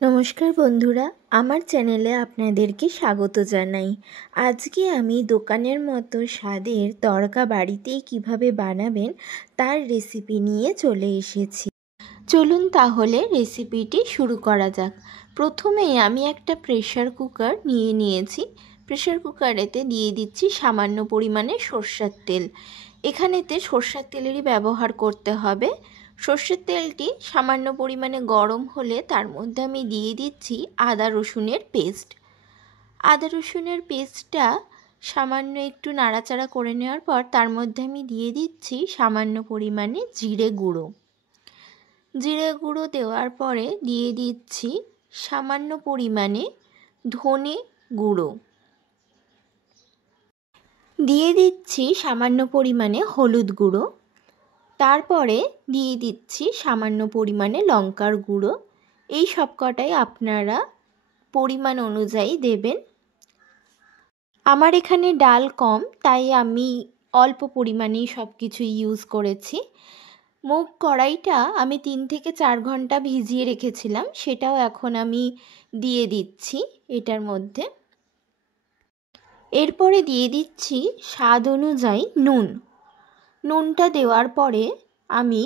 নমস্কার বন্ধুরা, আমার চ্যানেলে আপনাদেরকে স্বাগত জানাই। আজকে আমি দোকানের মতো স্বাদের তড়কা বাড়িতেই কিভাবে বানাবেন তার রেসিপি নিয়ে চলে এসেছি। চলুন তাহলে রেসিপিটি শুরু করা যাক। প্রথমেই আমি একটা প্রেসার কুকার নিয়েছি। প্রেসার কুকারেতে দিয়ে দিচ্ছি সামান্য পরিমাণে সরষের তেল। এখানেতে সরষের তেলেরই ব্যবহার করতে হবে। সর্ষের তেলটি সামান্য পরিমাণে গরম হলে তার মধ্যে আমি দিয়ে দিচ্ছি আদা রসুনের পেস্ট। আদা রসুনের পেস্টটা সামান্য একটু নাড়াচাড়া করে নেওয়ার পর তার মধ্যে আমি দিয়ে দিচ্ছি সামান্য পরিমাণে জিরে গুঁড়ো। জিরে গুঁড়ো দেওয়ার পরে দিয়ে দিচ্ছি সামান্য পরিমাণে ধনে গুঁড়ো, দিয়ে দিচ্ছি সামান্য পরিমাণে হলুদ গুঁড়ো, তারপরে দিয়ে দিচ্ছি সামান্য পরিমাণে লঙ্কার গুঁড়ো। এই সবকটাই আপনারা পরিমাণ অনুযায়ী দেবেন। আমার এখানে ডাল কম, তাই আমি অল্প পরিমাণেই সব কিছু ইউজ করেছি। মুগ কড়াইটা আমি 3 থেকে 4 ঘন্টা ভিজিয়ে রেখেছিলাম, সেটাও এখন আমি দিয়ে দিচ্ছি এটার মধ্যে। এরপরে দিয়ে দিচ্ছি স্বাদ অনুযায়ী নুনটা দেওয়ার পরে আমি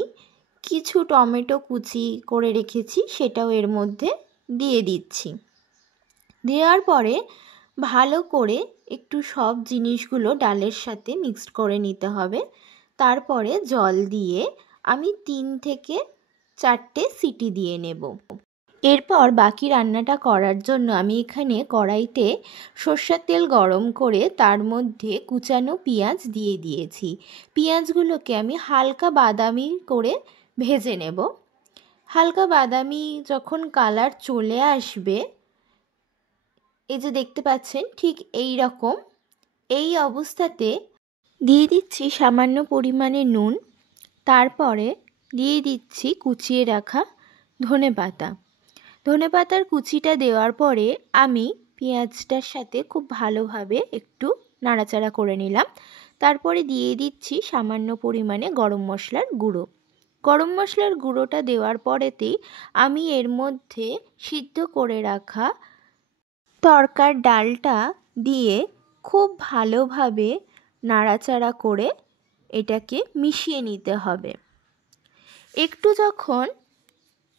কিছু টমেটো কুচি করে রেখেছি, সেটাও এর মধ্যে দিয়ে দিচ্ছি। দেওয়ার পরে ভালো করে একটু সব জিনিসগুলো ডালের সাথে মিক্সড করে নিতে হবে। তারপরে জল দিয়ে আমি 3 থেকে 4টে সিটি দিয়ে নেব। এরপর বাকি রান্নাটা করার জন্য আমি এখানে কড়াইতে সরষের তেল গরম করে তার মধ্যে কুচানো পেঁয়াজ দিয়ে দিয়েছি। পেঁয়াজগুলোকে আমি হালকা বাদামি করে ভেজে নেব। হালকা বাদামি যখন কালার চলে আসবে, এই যে দেখতে পাচ্ছেন ঠিক এই রকম, এই অবস্থাতে দিয়ে দিচ্ছি সামান্য পরিমাণে নুন। তারপরে দিয়ে দিচ্ছি কুচিয়ে রাখা ধনেপাতা। ধনেপাতার কুচিটা দেওয়ার পরে আমি পেঁয়াজটার সাথে খুব ভালোভাবে একটু নাড়াচাড়া করে নিলাম। তারপরে দিয়ে দিচ্ছি সামান্য পরিমাণে গরম মশলার গুঁড়ো। গরম মশলার গুঁড়োটা দেওয়ার পরেতেই আমি এর মধ্যে সিদ্ধ করে রাখা তড়কার ডালটা দিয়ে খুব ভালোভাবে নাড়াচাড়া করে এটাকে মিশিয়ে নিতে হবে। একটু যখন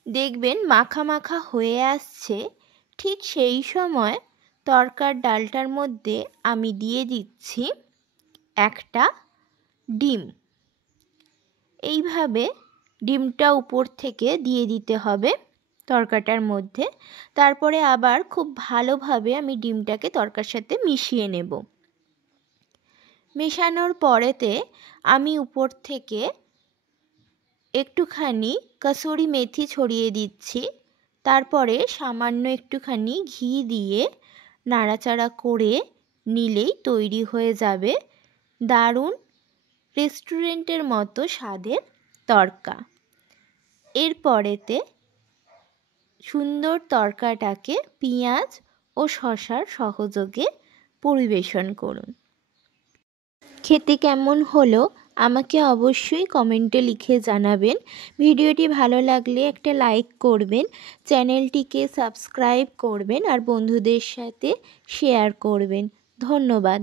দেখবেন মাখা মাখা হয়ে আসছে, ঠিক সেই সময় তড়কার ডালটার মধ্যে আমি দিয়ে দিচ্ছি একটা ডিম। এইভাবে ডিমটা উপর থেকে দিয়ে দিতে হবে তড়কাটার মধ্যে। তারপরে আবার খুব ভালোভাবে আমি ডিমটাকে তড়কার সাথে মিশিয়ে নেব। মেশানোর পরেতে আমি উপর থেকে একটুখানি কসুরি মেথি ছড়িয়ে দিচ্ছি। তারপরে সামান্য একটুখানি ঘি দিয়ে নাড়াচাড়া করে নিলেই তৈরি হয়ে যাবে দারুণ রেস্টুরেন্টের মতো স্বাদের তড়কা। এরপরেতে সুন্দর তড়কাটাকে পেঁয়াজ ও শসার সহযোগে পরিবেশন করুন। খেতে কেমন হলো আমাকে অবশ্যই কমেন্টে লিখে জানাবেন। ভিডিওটি ভালো লাগলে একটা লাইক করবেন, চ্যানেলটিকে সাবস্ক্রাইব করবেন আর বন্ধুদের সাথে শেয়ার করবেন। ধন্যবাদ।